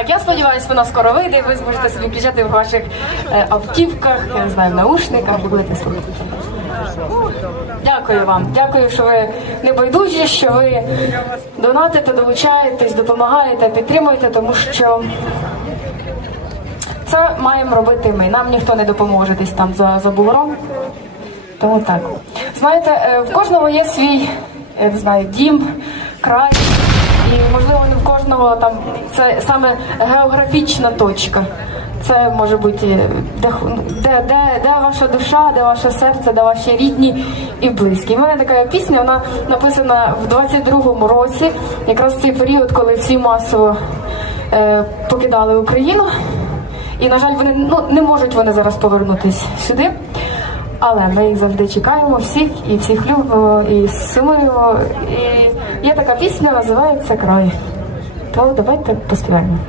Так, я сподіваюся, вона скоро вийде, і ви зможете собі включати в ваших е, автівках, я не знаю, наушниках будете слухати. Дякую вам. Дякую, що ви не байдужі, що ви донатите, долучаєтесь, допомагаєте, підтримуєте, тому що це маємо робити ми. Нам ніхто не допоможе десь там за, за бугром. Тому так. Знаєте, е, в кожного є свій, я не знаю, дім, край. І можливо не в кожного там це саме географічна точка. Це може бути де, х- ну, де, де, де ваша душа, де ваше серце, де ваші рідні і близькі. У мене така пісня, вона написана в 22-му році, якраз цей період, коли всі масово е, покидали Україну. І, на жаль, вони ну, не можуть вони зараз повернутися сюди. Але ми їх завжди чекаємо всіх і всіх любимо, і сумуємо. І є така пісня, називається Край. То давайте поспіваємо.